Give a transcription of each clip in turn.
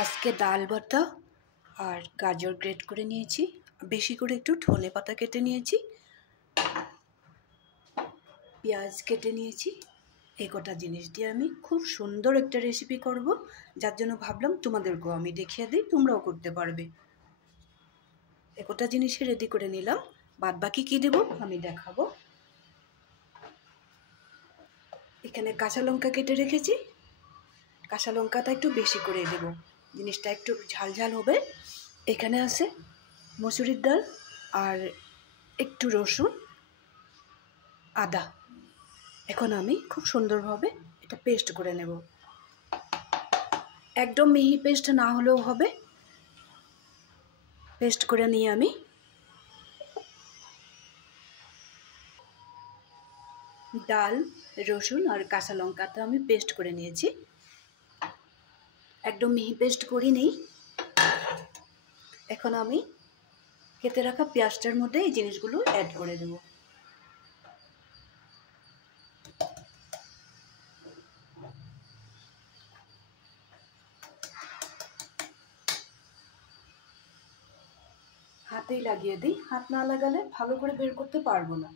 আজকে ডাল ভর্তা আর গাজর গ্রেট করে নিয়েছি, বেশি করে একটু ধনেপাতা কেটে নিয়েছি, পেঁয়াজ কেটে নিয়েছি। এই কটা জিনিস দিয়ে আমি খুব সুন্দর একটা রেসিপি করব, যার জন্য ভাবলাম তোমাদেরকেও আমি দেখিয়ে দিই, তোমরাও করতে পারবে। এই কটা জিনিসই রেডি করে নিলাম, বাদ বাকি কী দেবো আমি দেখাবো। এখানে কাঁচা লঙ্কা কেটে রেখেছি, কাঁচা লঙ্কাটা একটু বেশি করে দেবো, জিনিসটা একটু ঝাল ঝাল হবে। এখানে আছে মসুরির ডাল আর একটু রসুন, আদা। এখন আমি খুব সুন্দরভাবে এটা পেস্ট করে নেব। একদম মিহি পেস্ট না হলেও হবে, পেস্ট করে নিয়ে আমি ডাল, রসুন আর কাঁচা লঙ্কাটা আমি পেস্ট করে নিয়েছি। একদম মিহি পেস্ট করি নেই। এখন আমি কেটে রাখা পেঁয়াজটার মধ্যে এই জিনিসগুলো অ্যাড করে দেব। হাতেই লাগিয়ে দিই, হাত না লাগালে ভালো করে বের করতে পারবো না।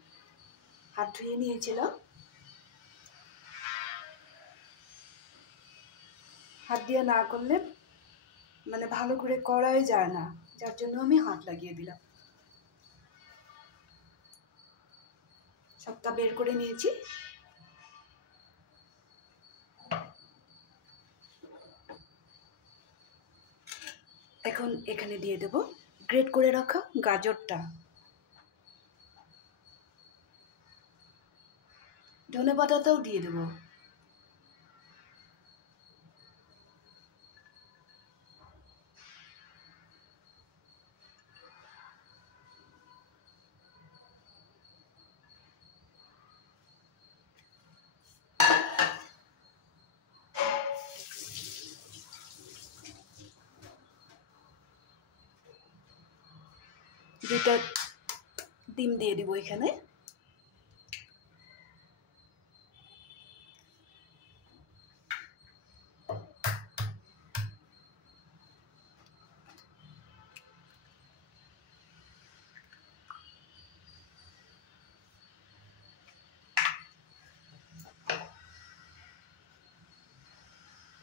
হাত ধুয়ে নিয়েছিলাম, হাত দিয়ে না করলে মানে ভালো করে করাই যায় না, যার জন্য আমি হাত লাগিয়ে দিলাম। সবটা বের করে নিয়েছি। এখন এখানে দিয়ে দেব গ্রেট করে রাখা গাজরটা, ধনেপাতাটাও দিয়ে দেব। দুটা ডিম দিয়ে দিব এখানে।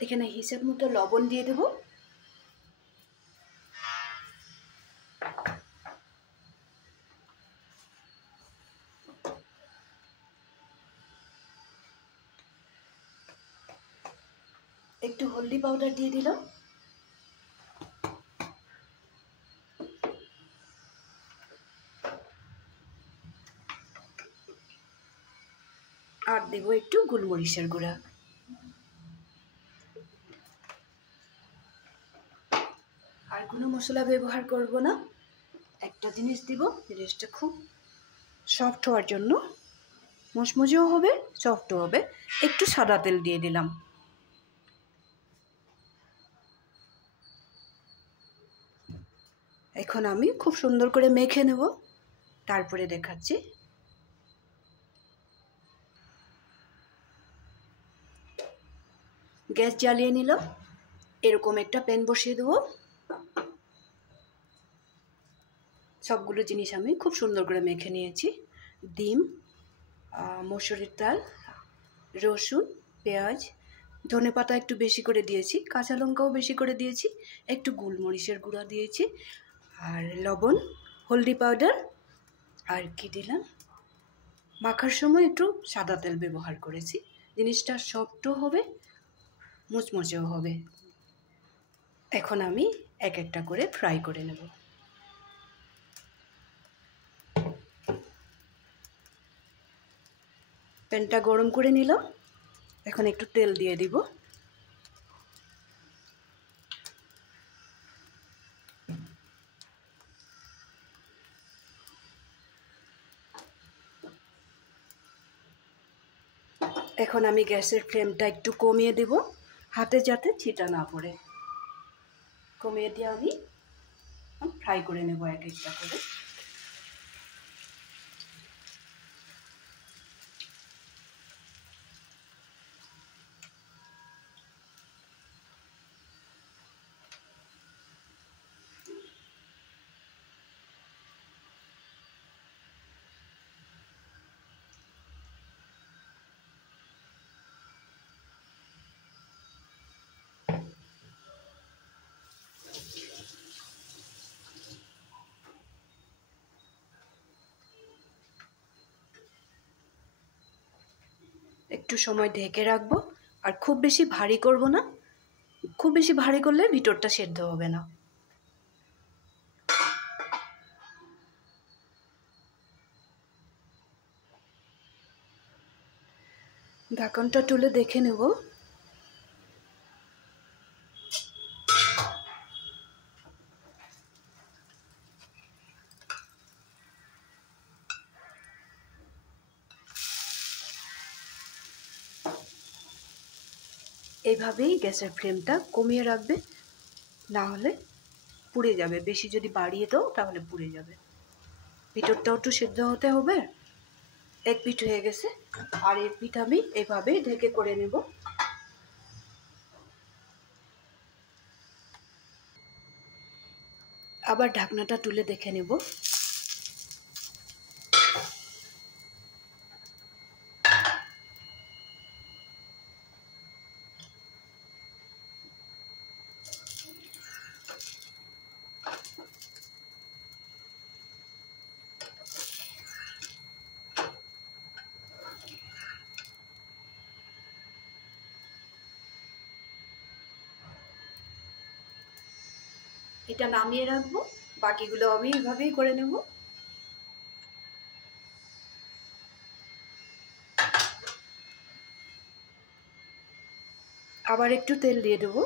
এখানে হিসেব মতো লবণ দিয়ে দেব। একটু হলদি পাউডার দিয়ে দিলাম। আর দেব একটু গোলমরিচের গুঁড়া। আর কোনো মশলা ব্যবহার করব না। একটা জিনিস দিব, জিনিসটা খুব সফট হওয়ার জন্য, মুচমুচেও হবে, সফটও হবে। একটু সাদা তেল দিয়ে দিলাম। এখন আমি খুব সুন্দর করে মেখে নেব, তারপরে দেখাচ্ছি। গ্যাস জ্বালিয়ে নিলাম, এরকম একটা প্যান বসিয়ে দেবো। সবগুলো জিনিস আমি খুব সুন্দর করে মেখে নিয়েছি। ডিম, মসুরির ডাল, রসুন, পেঁয়াজ, ধনেপাতা একটু বেশি করে দিয়েছি, কাঁচা লঙ্কাও বেশি করে দিয়েছি, একটু গোলমরিচের গুঁড়া দিয়েছি, আর লবণ, হলদি পাউডার, আর কি দিলাম, মাখার সময় একটু সাদা তেল ব্যবহার করেছি। জিনিসটা সফটও হবে, মুচমুচেও হবে। এখন আমি এক একটা করে ফ্রাই করে নেব। প্যানটা গরম করে নিলাম, এখন একটু তেল দিয়ে দিব। এখন আমি গ্যাসের ফ্লেমটা একটু কমিয়ে দেব, হাতে যাতে ছিটা না পড়ে। কমিয়ে দিয়ে আমি ফ্রাই করে নেব এক একটা করে। একটু সময় ঢেকে রাখবো। আর খুব বেশি ভারী করব না, খুব বেশি ভারী করলে ভিতরটা সেদ্ধ হবে না। ঢাকনটা তুলে দেখে নেব। এইভাবেই গ্যাসের ফ্লেমটা কমিয়ে রাখবে, না হলে পুড়ে যাবে। বেশি যদি বাড়িয়ে দাও তাহলে পুড়ে যাবে। ভিতরটাও একটু সেদ্ধ হতে হবে। এক পিঠ হয়ে গেছে, আর এক পিঠ আমি এইভাবেই ঢেকে করে নেব। আবার ঢাকনাটা তুলে দেখে নেব। এটা নামিয়ে রাখবো, বাকিগুলো আমি এইভাবেই করে নেব। আবার একটু তেল দিয়ে দেবো।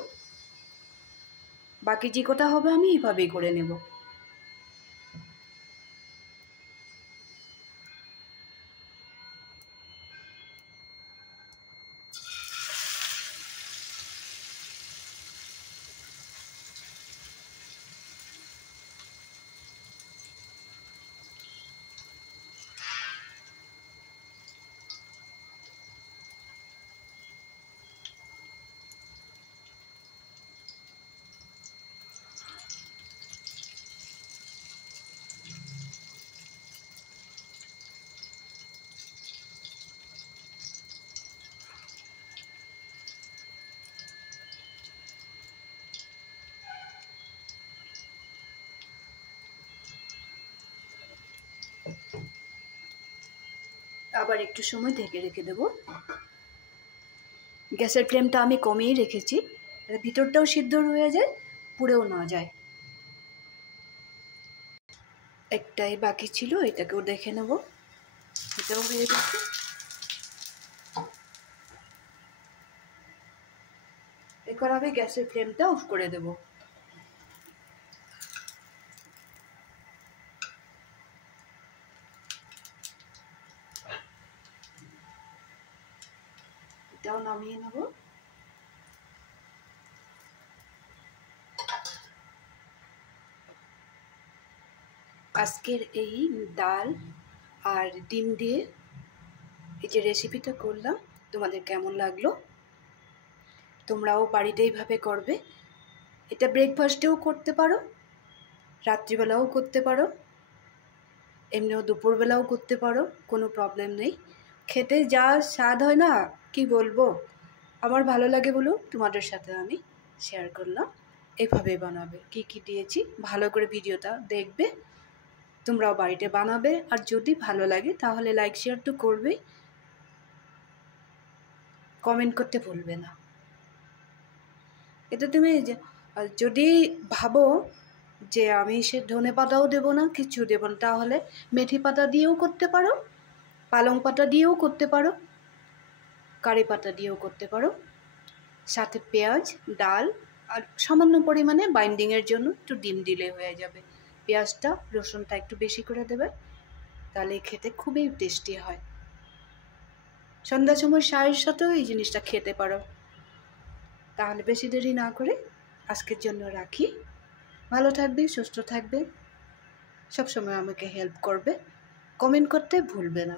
বাকি যে কটা হবে আমি এইভাবেই করে নেব। আবার একটু সময় ঢেকে রেখে দেব। গ্যাসের ফ্লেমটা আমি কমিয়েই রেখেছি, ভিতরটাও সিদ্ধ হয়ে যায়, পুড়েও না যায়। একটাই বাকি ছিল, এটাকেও দেখে নেব। এটাও হয়ে গেছে। এরপর আমি গ্যাসের ফ্লেমটা অফ করে দেব। এটাও নামিয়ে নেব। আজকের এই ডাল আর ডিম দিয়ে এই যে রেসিপিটা করলাম, তোমাদের কেমন লাগলো? তোমরাও বাড়িতে এইভাবে করবে। এটা ব্রেকফাস্টেও করতে পারো, রাত্রিবেলাও করতে পারো, এমনিও দুপুরবেলাও করতে পারো, কোনো প্রবলেম নেই। খেতে যা স্বাদ হয় না, কি বলবো। আমার ভালো লাগে বলো তোমাদের সাথে আমি শেয়ার করলাম। এভাবে বানাবে, কি কি দিয়েছি ভালো করে ভিডিওটা দেখবে, তোমরাও বাড়িতে বানাবে। আর যদি ভালো লাগে তাহলে লাইক শেয়ার তো করবেই, কমেন্ট করতে ভুলবে না। এটা তুমি যদি ভাবো যে আমি সে ধনে পাতাও দেবো না, কিছু দেবো না, তাহলে মেথি পাতা দিয়েও করতে পারো, পালং পাতা দিয়েও করতে পারো, কারি পাতা দিয়েও করতে পারো। সাথে পেঁয়াজ, ডাল আর সামান্য পরিমাণে বাইন্ডিংয়ের জন্য একটু ডিম দিলে হয়ে যাবে। পেঁয়াজটা রসুনটা একটু বেশি করে দেবে, তাহলে খেতে খুবই টেস্টি হয়। সন্ধ্যার সময় চায়ের সাথেও এই জিনিসটা খেতে পারো। তাহলে বেশি দেরি না করে আজকের জন্য রাখি। ভালো থাকবে, সুস্থ থাকবে, সবসময় আমাকে হেল্প করবে, কমেন্ট করতে ভুলবে না।